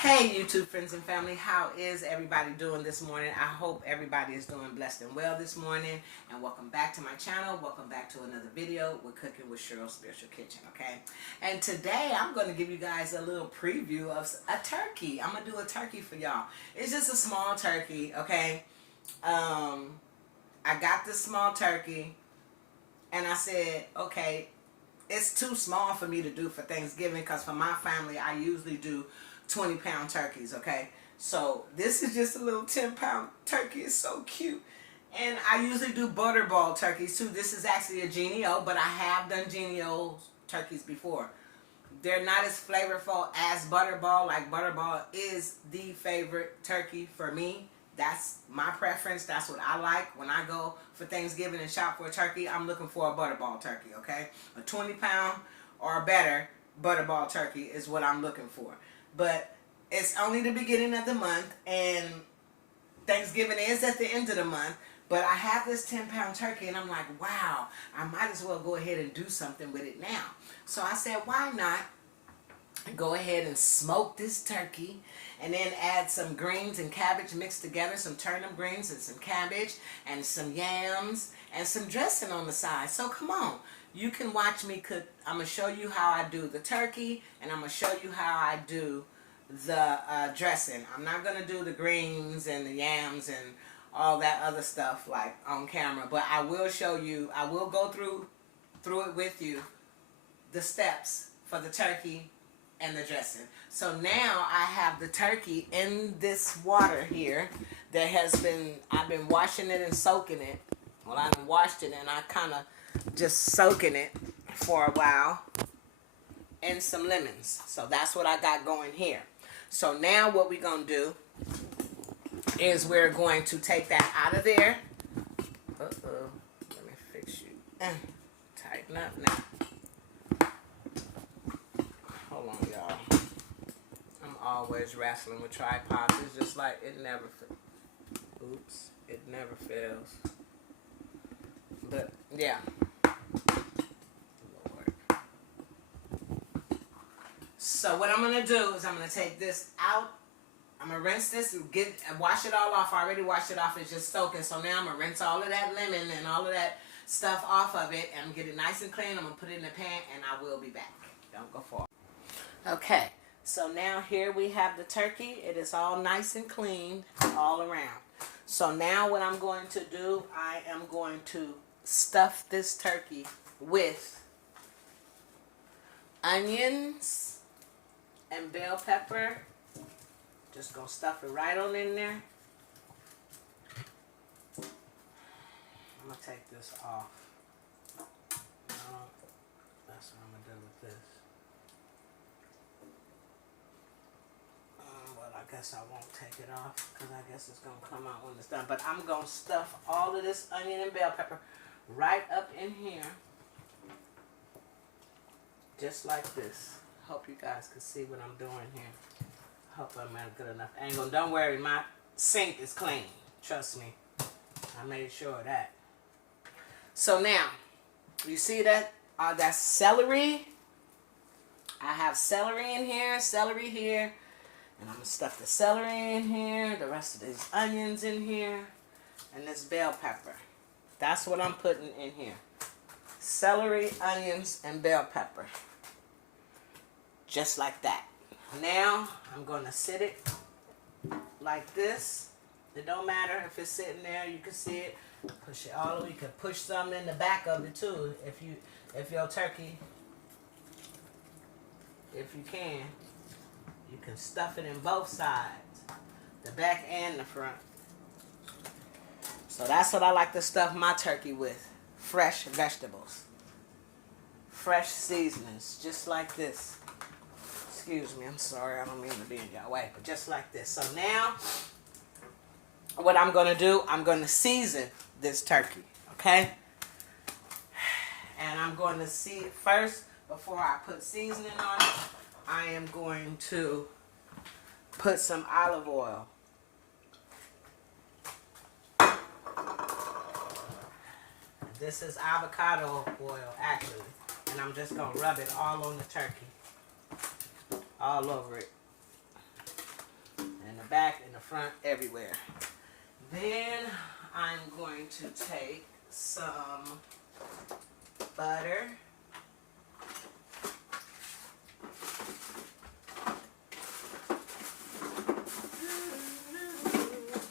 Hey YouTube friends and family, how is everybody doing this morning? I hope everybody is doing blessed and well this morning, and welcome back to my channel. Welcome back to another video with Cooking with Cheryl Spiritual Kitchen, okay? And today I'm going to give you guys a little preview of a turkey. I'm going to do a turkey for y'all. It's just a small turkey, okay? I got this small turkey and I said, okay, it's too small for me to do for Thanksgiving because for my family I usually do 20-pound turkeys, okay? So this is just a little 10-pound turkey. It's so cute. And I usually do butterball turkeys too. This is actually a Genio, but I have done Genio turkeys before. They're not as flavorful as butterball. Like butterball is the favorite turkey for me. That's my preference. That's what I like. When I go for Thanksgiving and shop for a turkey, I'm looking for a butterball turkey, okay? A 20-pound or better butterball turkey is what I'm looking for. But it's only the beginning of the month, and Thanksgiving is at the end of the month. But I have this 10-pound turkey, and I'm like, wow, I might as well go ahead and do something with it now. So I said, why not go ahead and smoke this turkey and then add some greens and cabbage mixed together, some turnip greens and some cabbage and some yams and some dressing on the side. So come on, you can watch me cook. I'm going to show you how I do the turkey, and I'm going to show you how I do the dressing. I'm not going to do the greens and the yams and all that other stuff like on camera, but I will show you, I will go through it with you, the steps for the turkey and the dressing. So now I have the turkey in this water here that has been, I've been washing it and soaking it. Well, I done washed it and I kind of just soaking it for a while, and some lemons. So that's what I got going here. So now what we're going to do is we're going to take that out of there. Uh-oh. Let me fix you. Tighten up now. Hold on, y'all. I'm always wrestling with tripods. It's just like it never fails. Oops. It never fails. But, yeah. Lord. So what I'm going to do is I'm going to take this out. I'm going to rinse this and wash it all off. I already washed it off. It's just soaking. So now I'm going to rinse all of that lemon and all of that stuff off of it and get it nice and clean. I'm going to put it in the pan and I will be back. Don't go far. Okay. So now here we have the turkey. It is all nice and clean all around. So now what I'm going to do, I am going to stuff this turkey with onions and bell pepper. Just gonna stuff it right on in there. I'm gonna take this off. That's what I'm gonna do with this. Well, I guess I won't take it off because I guess it's gonna come out when it's done. But I'm gonna stuff all of this onion and bell pepper right up in here, just like this. Hope you guys can see what I'm doing here. Hope I'm at a good enough angle. Don't worry, my sink is clean. Trust me. I made sure of that. So now, you see that? That's celery. I have celery in here, celery here. And I'm going to stuff the celery in here, the rest of these onions in here, and this bell pepper. That's what I'm putting in here. Celery, onions, and bell pepper. Just like that. Now, I'm going to sit it like this. It don't matter if it's sitting there. You can see it. Push it all the way. You can push some in the back of it too. If your turkey, if you can stuff it in both sides. The back and the front. So that's what I like to stuff my turkey with. Fresh vegetables. Fresh seasonings. Just like this. Excuse me, I'm sorry, I don't mean to be in your way, but just like this. So now, what I'm going to do, I'm going to season this turkey, okay? And I'm going to see it first, before I put seasoning on it, I am going to put some olive oil. This is avocado oil, actually, and I'm just going to rub it all on the turkey. All over it. back, in the front, everywhere. Then I'm going to take some butter.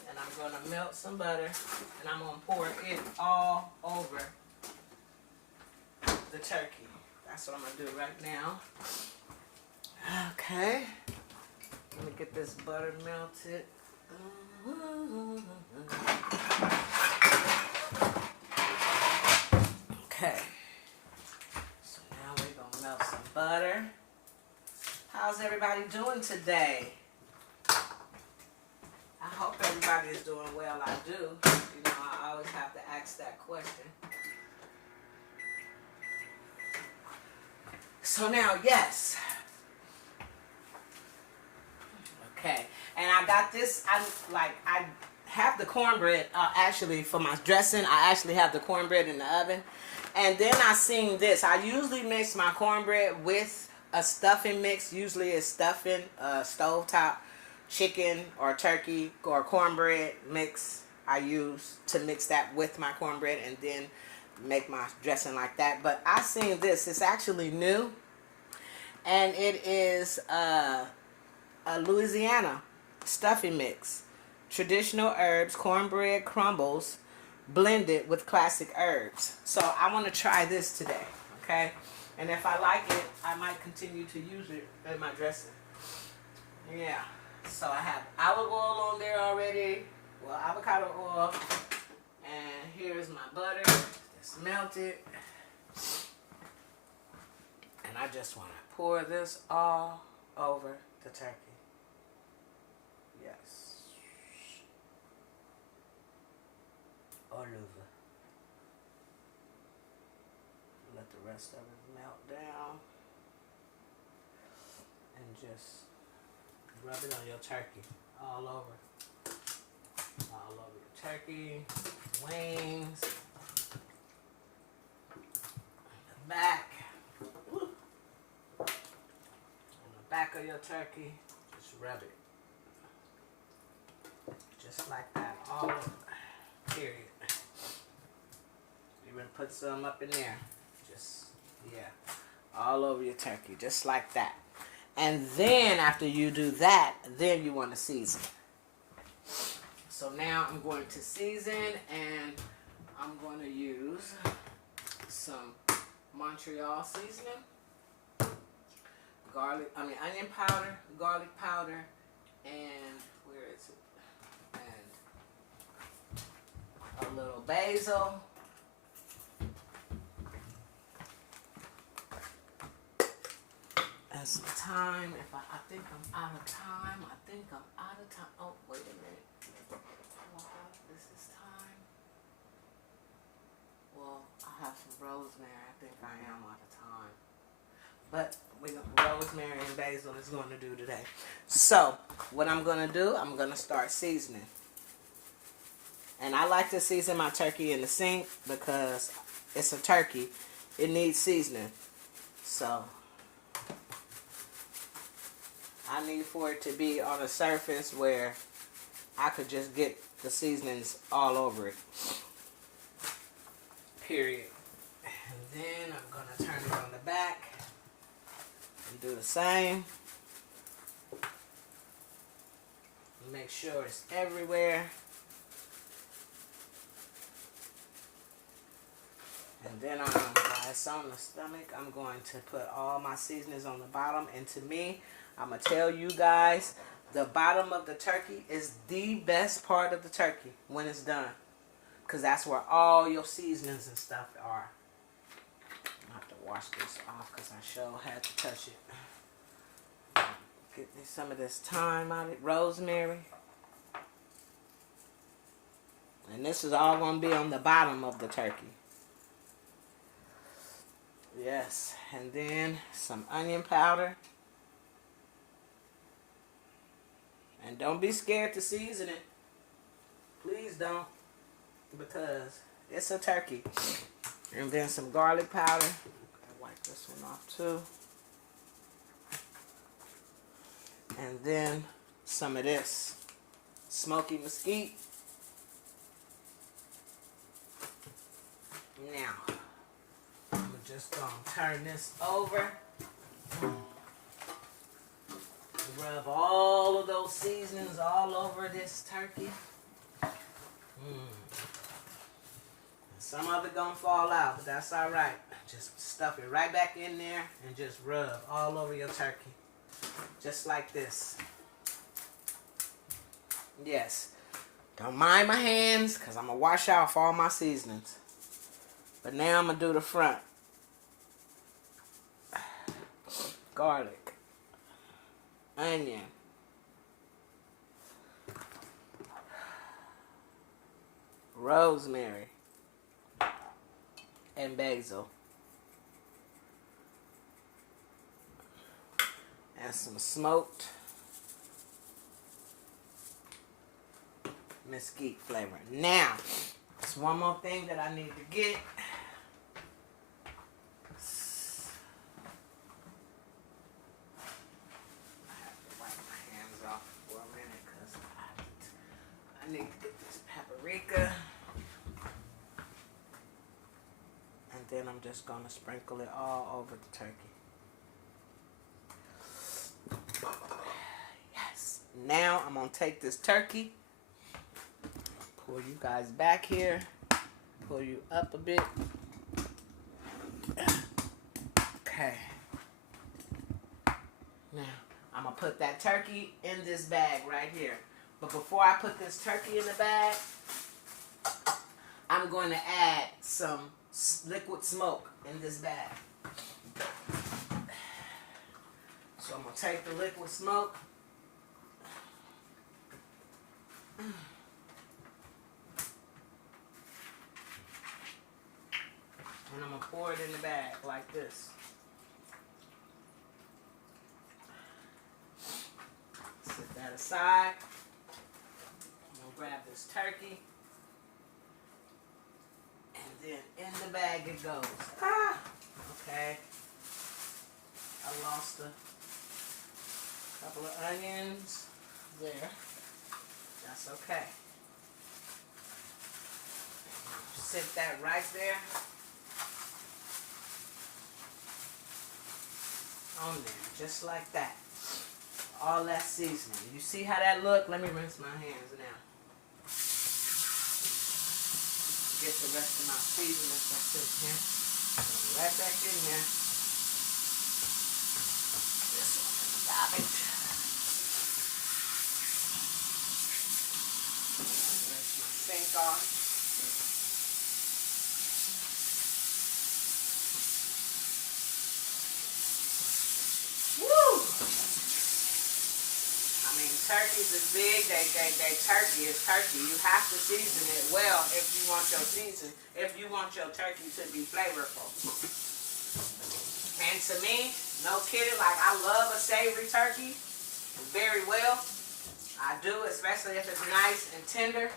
And I'm going to melt some butter, and I'm going to pour it all over the turkey. That's what I'm going to do right now. Okay. Let me get this butter melted. Okay. So now we're going to melt some butter. How's everybody doing today? I hope everybody is doing well. I do. You know, I always have to ask that question. So now, yes. Okay. And I got this. I have the cornbread. Actually, for my dressing, I actually have the cornbread in the oven. And then I seen this. I usually mix my cornbread with a stuffing mix. Usually it's stuffing, stovetop chicken or turkey or cornbread mix. I use to mix that with my cornbread and then make my dressing like that. But I seen this. It's actually new, and it is a Louisiana stuffing mix. Traditional herbs, cornbread crumbles, blended with classic herbs. So I want to try this today, okay? And if I like it, I might continue to use it in my dressing. Yeah. So I have olive oil on there already. Well, avocado oil. And here's my butter. It's melted. And I just want to pour this all over the turkey. Yes. All over. Let the rest of it melt down. And just rub it on your turkey. All over. All over your turkey. Wings. The back. Woo. On the back of your turkey. Just rub it. Just like that. All over. Period. Even put some up in there. Just, yeah. All over your turkey. Just like that. And then after you do that, then you want to season. So now I'm going to season, and I'm going to use some Montreal seasoning, onion powder, garlic powder, and where is it? And a little basil. And some thyme. I think I'm out of time. Oh, wait a minute. This is thyme. Well, I have some rosemary. I think I am out of time. But rosemary and basil is going to do today. So, what I'm going to do, I'm going to start seasoning. And I like to season my turkey in the sink because it's a turkey. It needs seasoning. So, I need for it to be on a surface where I could just get the seasonings all over it. Period. And then I'm going to turn it on the back and do the same. Make sure it's everywhere. And then while it's on the stomach, I'm going to put all my seasonings on the bottom. And to me, I'm going to tell you guys, the bottom of the turkey is the best part of the turkey when it's done. Because that's where all your seasonings and stuff are. I have to wash this off because I sure had to touch it. Get me some of this thyme out of it, rosemary. And this is all going to be on the bottom of the turkey. Yes. And then some onion powder. And don't be scared to season it. Please don't. Because it's a turkey. And then some garlic powder. I'll wipe this one off too. And then some of this. smoky mesquite. Now, I'm just going to turn this over. Rub all of those seasonings all over this turkey. Some of it gonna fall out, but that's all right. Just stuff it right back in there and just rub all over your turkey. Just like this. Yes. Don't mind my hands, because I'm going to wash off all my seasonings. But now I'm going to do the front. Garlic. Onion. Rosemary. And basil. And some smoked mesquite flavor. Now, there's one more thing that I need to get. I have to wipe my hands off for a minute because I need to get this paprika. And then I'm just going to sprinkle it all over the turkey. Yes. Now I'm going to take this turkey, pull you guys back here, pull you up a bit. Okay. Now I'm going to put that turkey in this bag right here. But before I put this turkey in the bag, I'm going to add some liquid smoke in this bag. So I'm going to take the liquid smoke. And I'm going to pour it in the bag like this. Set that aside. I'm going to grab this turkey. And then in the bag it goes. Okay. I lost a couple of onions there. That's okay. Sit that right there on there, just like that. All that seasoning. You see how that look? Let me rinse my hands now. Get the rest of my seasoning that's in here. Right back in there. This one in the garbage. Rinse my sink off. Woo! I mean, turkeys is big. Turkey is turkey. You have to season it well if you want your turkey to be flavorful. And to me, no kidding, like I love a savory turkey very well. I do, especially if it's nice and tender.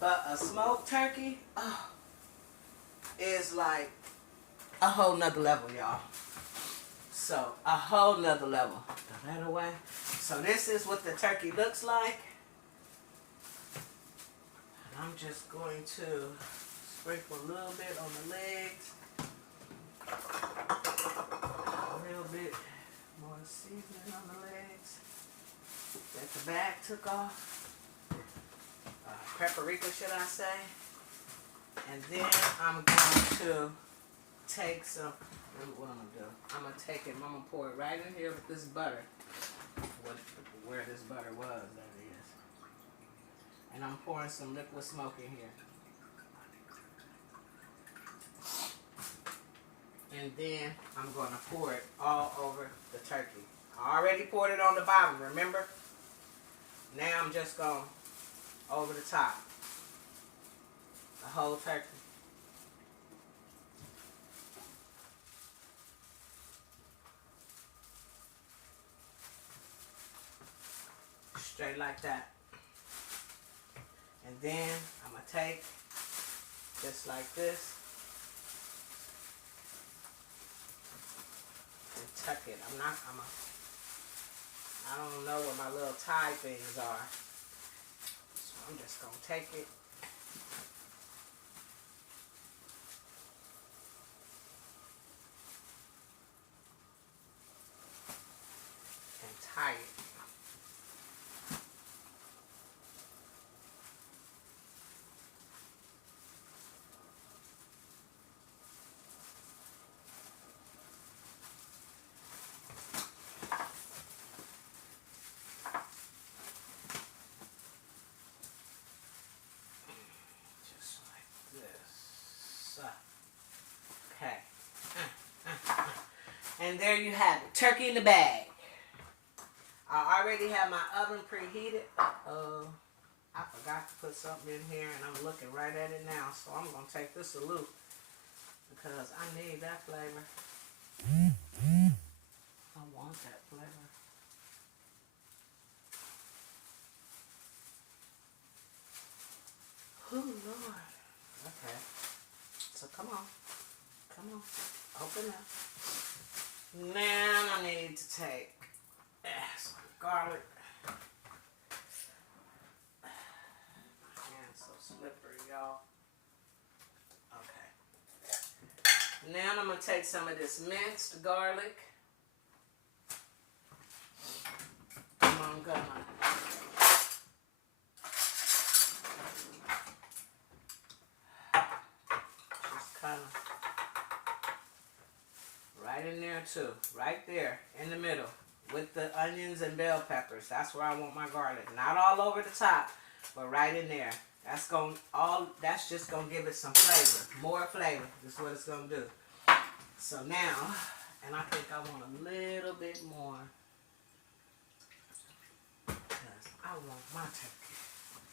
But a smoked turkey is like a whole nother level, y'all. So, a whole nother level. Throw that away. So this is what the turkey looks like. And I'm just going to sprinkle a little bit on the legs. A little bit more seasoning on the legs that the bag took off. Paprika, should I say. And then I'm going to take some, what I'm going to do, I'm going to take it, I'm going to pour it right in here with this butter. Where this butter was, that is. And I'm pouring some liquid smoke in here. And then I'm going to pour it all over the turkey. I already poured it on the bottom, remember? Now I'm just going over the top. The whole turkey. Straight like that. And then I'm going to take just like this and tuck it. I don't know where my little tie things are. I'm just going to take it. And tie it. And there you have it, turkey in the bag. I already have my oven preheated. I forgot to put something in here, and I'm looking right at it now. So I'm going to take this a loop because I need that flavor. I want that flavor. Oh, Lord. Okay. So come on. Come on. Open up. Now I need to take some garlic. My hand's so slippery, y'all. Okay. Now I'm going to take some of this minced garlic. I'm going to just kind of right in there too. Right there in the middle with the onions and bell peppers. That's where I want my garlic. Not all over the top, but right in there. That's just gonna give it some flavor. More flavor is what it's gonna do. So now, and I think I want a little bit more because I want my turkey sweet.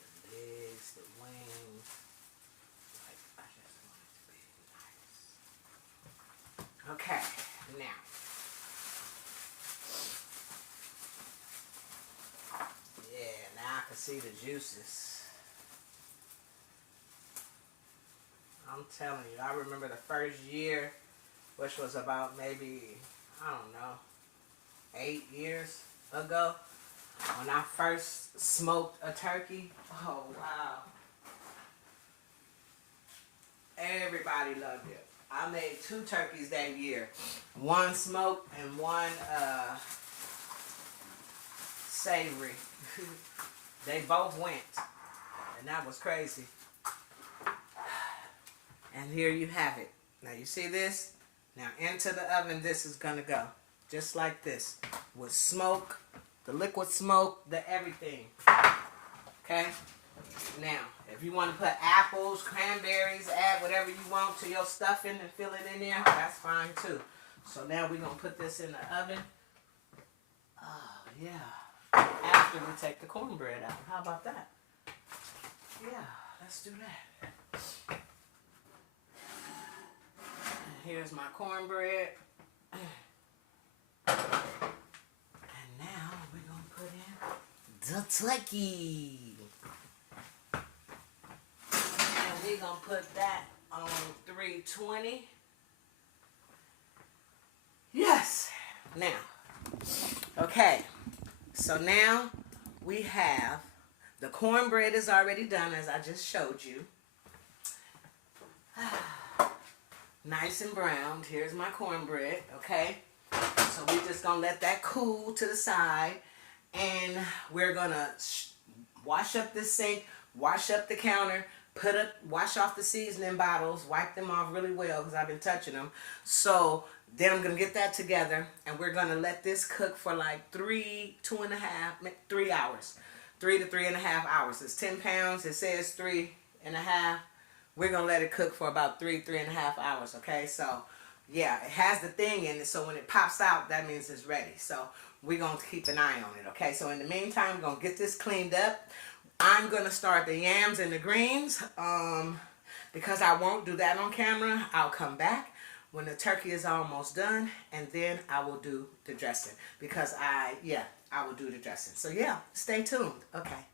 The legs, the wings. Like, I just want it to be nice. Okay, now. Yeah, now I can see the juices. I'm telling you, I remember the first year, which was about maybe, I don't know, 8 years ago, when I first smoked a turkey. Oh, wow. Everybody loved it. I made 2 turkeys that year. One smoked and one savory. They both went. And that was crazy. And here you have it. Now you see this? Now into the oven this is going to go. Just like this. With smoke. The liquid smoke. The everything. Okay? Now, if you want to put apples, cranberries, add whatever you want to your stuffing and fill it in there, that's fine too. So now we're going to put this in the oven. Oh, yeah. After we take the cornbread out. How about that? Yeah, let's do that. Here's my cornbread. And now we're going to put in the turkey. And we're going to put that on 320. Yes. Now. Okay. So now we have the cornbread is already done as I just showed you. Nice and browned. Here's my cornbread, okay? So we're just going to let that cool to the side. And we're going to wash up this sink, wash up the counter, wash off the seasoning bottles, wipe them off really well because I've been touching them. So then I'm going to get that together. And we're going to let this cook for like 3 to 3 hours. 3 to 3.5 hours. It's 10 pounds. It says 3.5. We're going to let it cook for about 3.5 hours, okay? So, yeah, it has the thing in it, so when it pops out, that means it's ready. So, we're going to keep an eye on it, okay? So, in the meantime, we're going to get this cleaned up. I'm going to start the yams and the greens. Because I won't do that on camera, I'll come back when the turkey is almost done, and then I will do the dressing. Because I will do the dressing. So, yeah, stay tuned. Okay.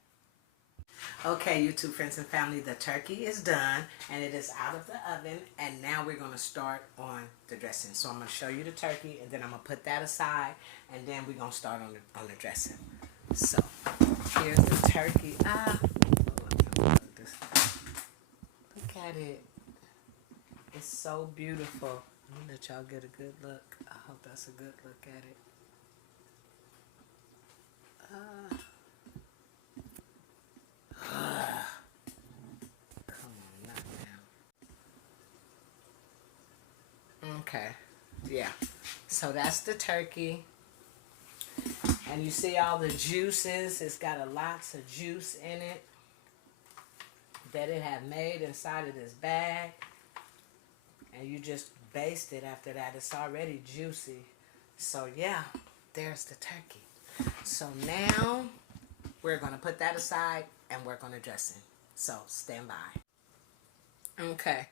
Okay, YouTube friends and family, the turkey is done and it is out of the oven, and now we're going to start on the dressing. So I'm going to show you the turkey, and then I'm going to put that aside, and then we're going to start on the dressing. So here's the turkey. Look at it. It's so beautiful. Let me let y'all get a good look. I hope that's a good look at it. Come on, not now. Okay, yeah. So that's the turkey. And you see all the juices. It's got a lots of juice in it that it had made inside of this bag. And you just baste it after that. It's already juicy. So yeah, there's the turkey. So now we're going to put that aside and work on the dressing. So stand by. Okay,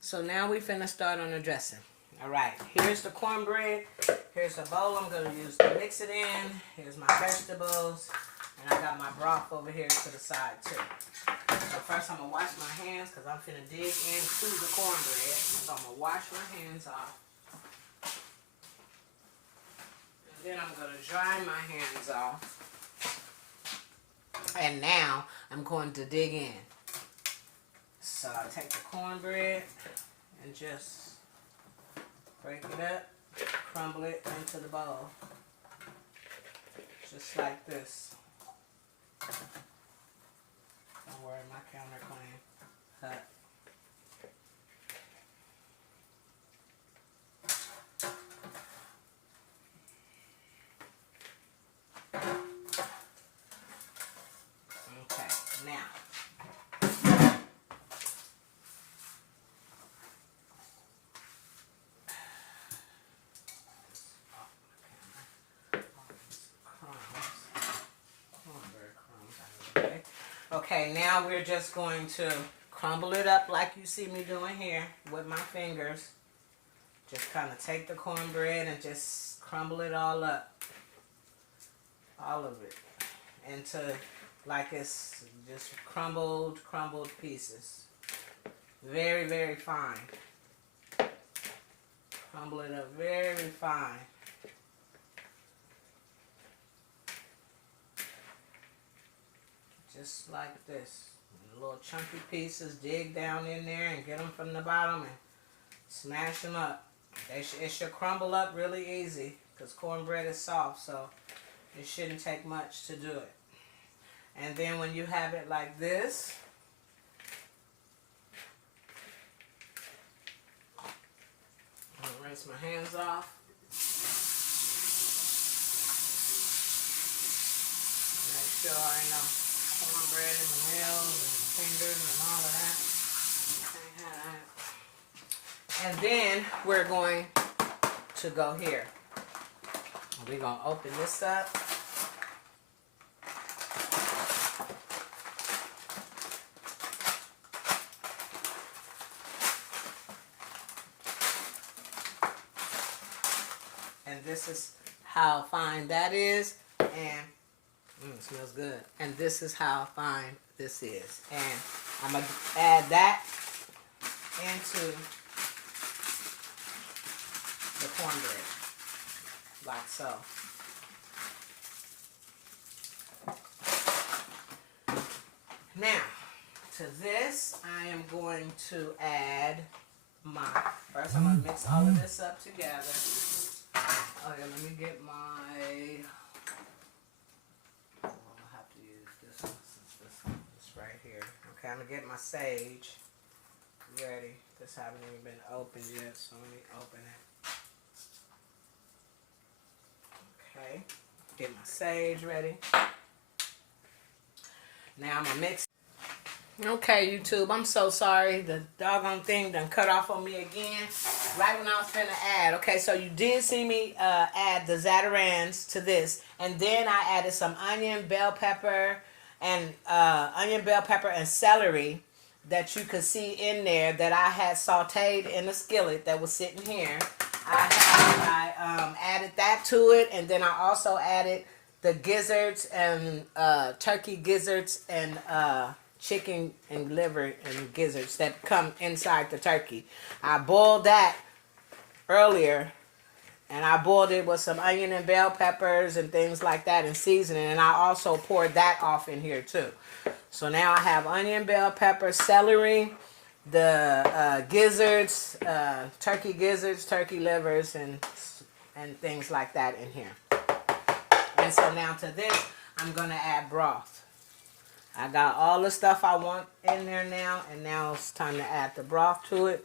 so now we finna start on the dressing. All right, here's the cornbread. Here's the bowl I'm going to use to mix it in. Here's my vegetables. And I got my broth over here to the side too. So first I'm going to wash my hands because I'm finna dig into the cornbread. So I'm going to wash my hands off. And then I'm going to dry my hands off. And now I'm going to dig in. So I take the cornbread and just break it up, crumble it into the bowl. Just like this. Don't worry, my counter clean. Cut. Okay, now. Okay, now we're just going to crumble it up like you see me doing here with my fingers. Just kind of take the cornbread and just crumble it all up. All of it. Into like it's just crumbled pieces. Very, very fine. Crumble it up very fine. Just like this. Little chunky pieces, dig down in there and get them from the bottom and smash them up. It should crumble up really easy because cornbread is soft, so it shouldn't take much to do it. And then when you have it like this, I'm gonna rinse my hands off. Make sure I ain't no cornbread in my nails and my fingers and all of that. And then we're going to go here. We're going to open this up. And this is how fine that is. And it smells good. And this is how fine this is. And I'm going to add that into the cornbread. Like so. Now, to this, I am going to add first I'm going to mix all of this up together. Okay, let me get my, I'll have to use this one since this right here. Okay, I'm going to get my sage ready. This haven't even been opened yet, so let me open it. Okay, get my sage ready. Now I'm going to mix. Okay, YouTube, I'm so sorry. The doggone thing done cut off on me again. Right when I was finna add. Okay, so you did see me add the zatarans to this. And then I added some onion, bell pepper, and celery that you could see in there that I had sauteed in the skillet that was sitting here. I added that to it, and then I also added the gizzards and turkey gizzards and chicken and liver and gizzards that come inside the turkey. I boiled that earlier, and I boiled it with some onion and bell peppers and things like that and seasoning, and I also poured that off in here too. So now I have onion, bell pepper, celery, the gizzards, turkey gizzards, turkey livers, and things like that in here. And so now to this, I'm going to add broth. I got all the stuff I want in there now, and now it's time to add the broth to it.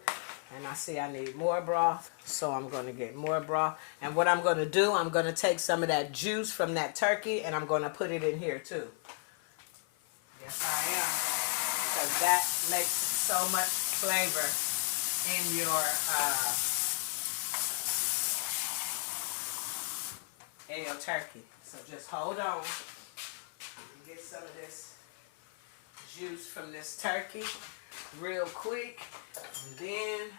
And I see I need more broth, so I'm going to get more broth. And what I'm going to do, I'm going to take some of that juice from that turkey, and I'm going to put it in here too. Yes, I am. Because that makes so much flavor in your turkey. So just hold on. Get some of this juice from this turkey real quick. And then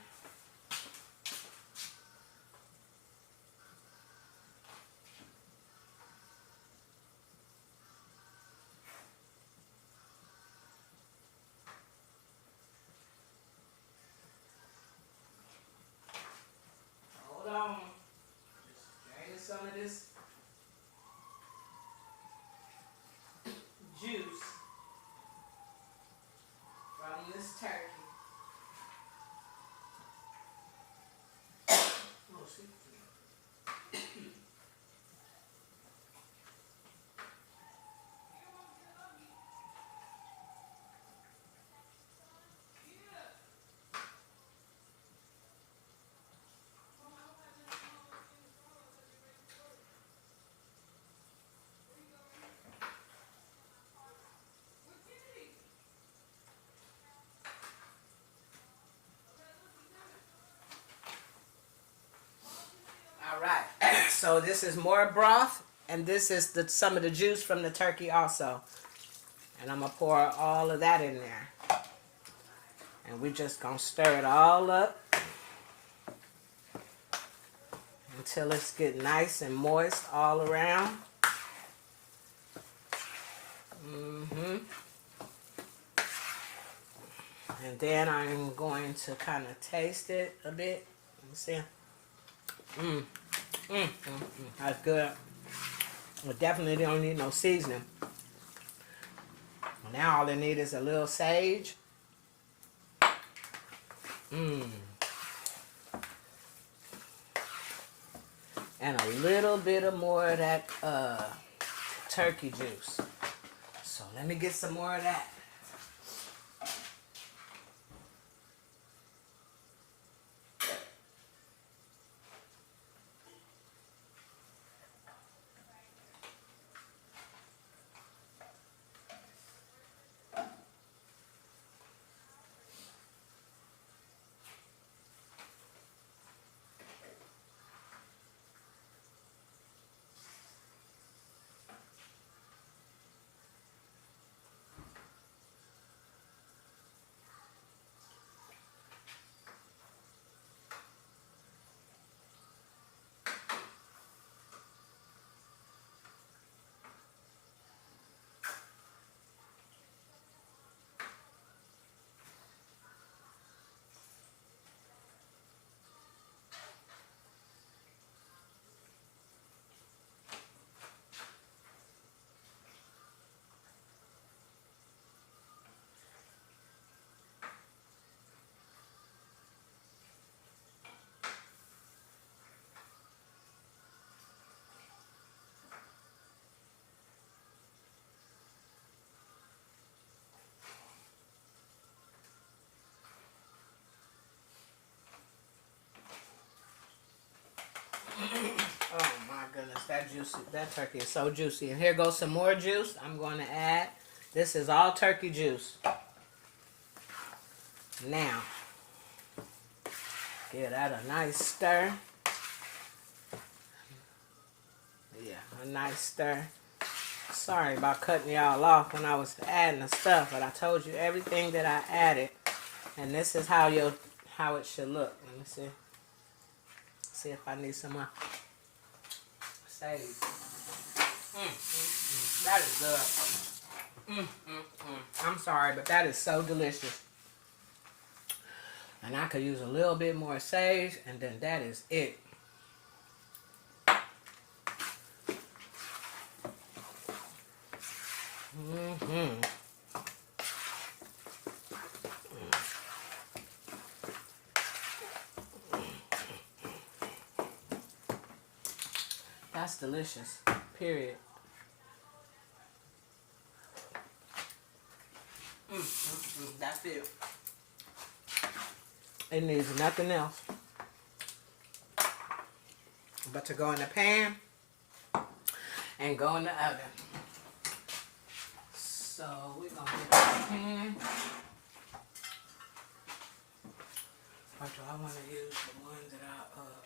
hold on. Just draining some of this juice from this turkey. All right, so this is more broth, and this is some of the juice from the turkey also. And I'm going to pour all of that in there. And we're just going to stir it all up until it's get nice and moist all around. And then I'm going to kind of taste it a bit. Let me see. That's good. We definitely don't need no seasoning. Now all they need is a little sage. And a little bit of more of that turkey juice. So let me get some more of that. Oh my goodness, that turkey is so juicy. And here goes some more juice I'm going to add. This is all turkey juice. Now, give that a nice stir. Yeah, a nice stir. Sorry about cutting y'all off when I was adding the stuff, but I told you everything that I added. And this is how it should look. Let me see. See if I need some more sage. That is good. I'm sorry, but that is so delicious. And I could use a little bit more sage, and then that is it. That's delicious, period. That's it. It needs nothing else but to go in the pan and go in the oven. So we're going to get the pan. Or do I want to use the one that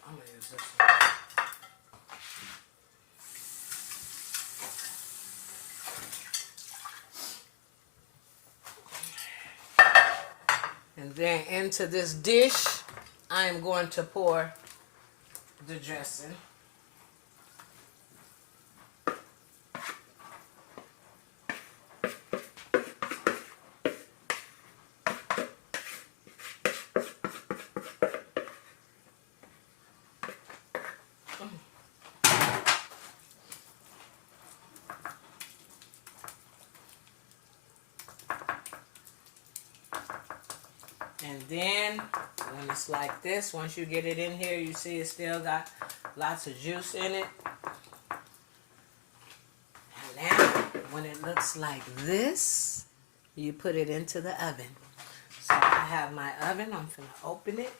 I'm going to use this one. And then into this dish, I am going to pour the dressing. And then when it's like this, once you get it in here, you see it still got lots of juice in it. And now when it looks like this, you put it into the oven. So I have my oven. I'm going to open it.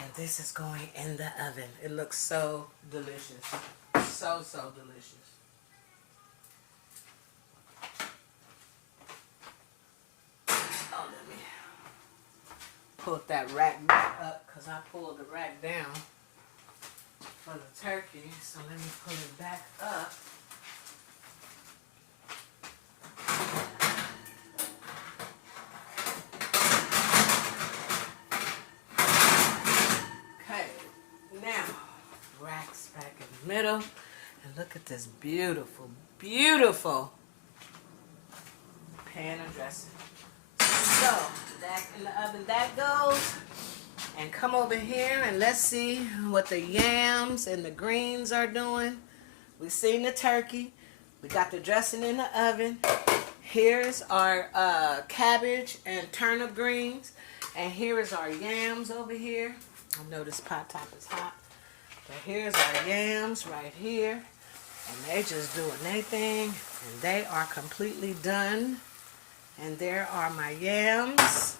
And this is going in the oven. It looks so delicious. So, so delicious. Pulled that rack back up because I pulled the rack down for the turkey. So let me pull it back up. Okay, now rack's back in the middle. And look at this beautiful, beautiful pan of dressing. So, back in the oven that goes. And come over here and let's see what the yams and the greens are doing. We've seen the turkey. We got the dressing in the oven. Here's our cabbage and turnip greens. And here is our yams over here. I know this pot top is hot. But here's our yams right here. And they just doing their thing. And they are completely done. And there are my yams.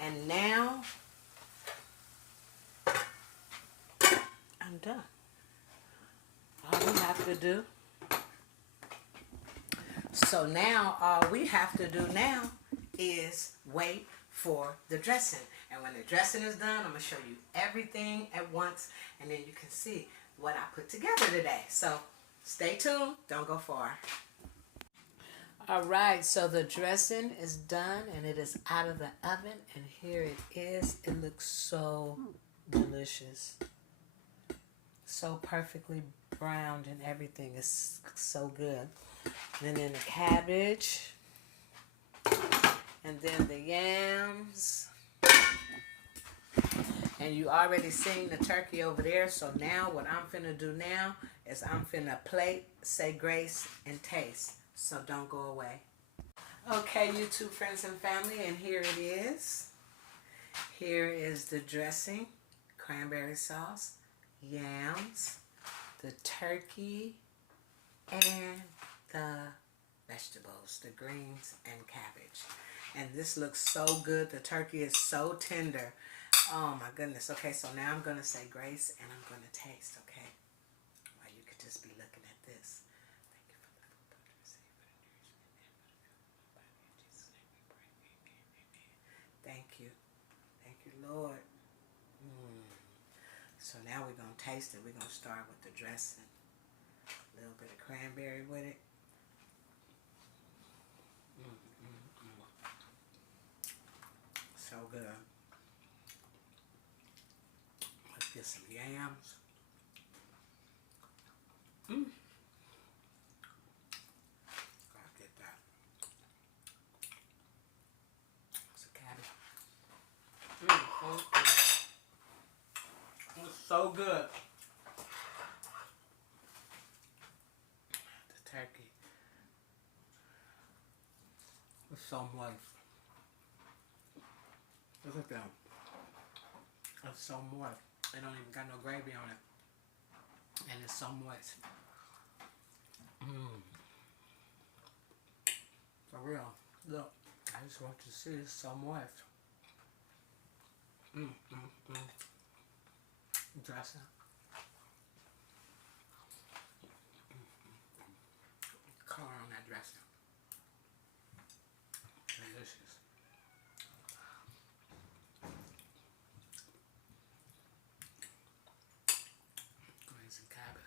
And now, I'm done. All we have to do. So now, all we have to do now is wait for the dressing. And when the dressing is done, I'm going to show you everything at once. And then you can see what I put together today. So stay tuned. Don't go far. All right, so the dressing is done and it is out of the oven, and here it is. It looks so delicious. So perfectly browned and everything is so good. And then the cabbage, and then the yams. And you already seen the turkey over there, so now what I'm finna do now is I'm finna plate, say grace, and taste. So don't go away. Okay, YouTube friends and family, and here it is. Here is the dressing, cranberry sauce, yams, the turkey, and the vegetables, the greens and cabbage. And this looks so good. The turkey is so tender. Oh my goodness. Okay, so now I'm going to say grace and I'm going to taste, okay? Well, you could just be looking at this. Thank you. Thank you, Lord. So now we're going to taste it. We're going to start with the dressing. A little bit of cranberry with it. So good. Let's get some yams. so moist. Look at them. It's so moist. They don't even got no gravy on it. And it's so moist. For real. Look. I just want you to see it's so moist. Dressing. Color on that dressing. Delicious. Greens and cabbage.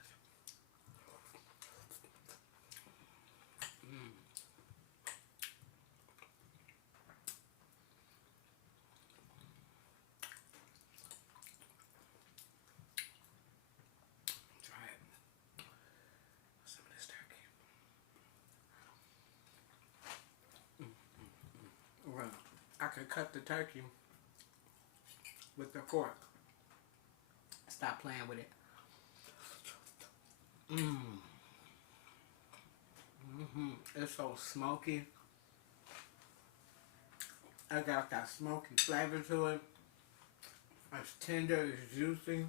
I could cut the turkey with the fork. Stop playing with it. It's so smoky. I got that smoky flavor to it. It's tender, it's juicy,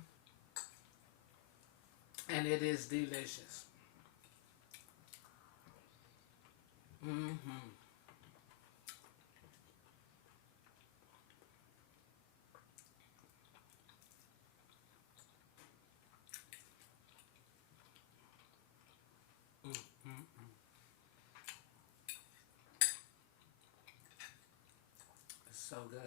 and it is delicious. It's so good.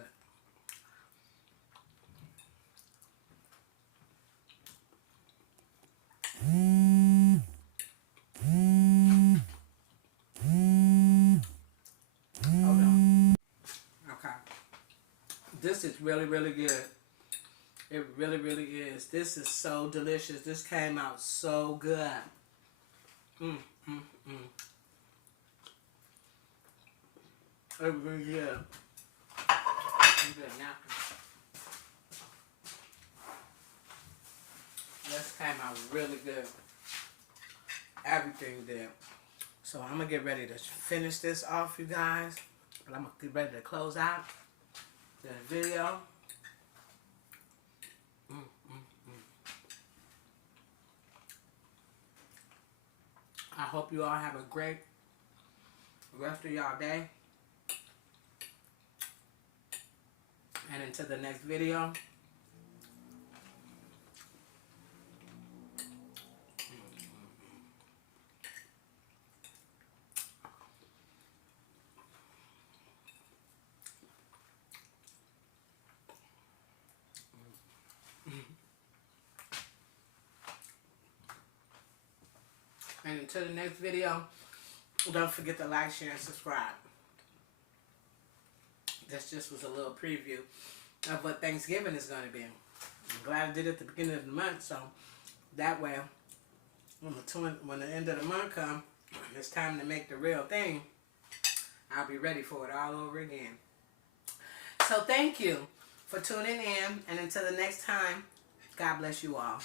Hold on. Okay. This is really, really good. It really, really is. This is so delicious. This came out so good. It really good. This came out really good. Everything did. So I'm gonna get ready to finish this off, you guys. But I'm gonna get ready to close out the video. I hope you all have a great rest of y'all day. And until the next video. And until the next video, don't forget to like, share, and subscribe. This just was a little preview of what Thanksgiving is going to be. I'm glad I did it at the beginning of the month, so that way, when the end of the month comes, it's time to make the real thing, I'll be ready for it all over again. So thank you for tuning in, and until the next time, God bless you all.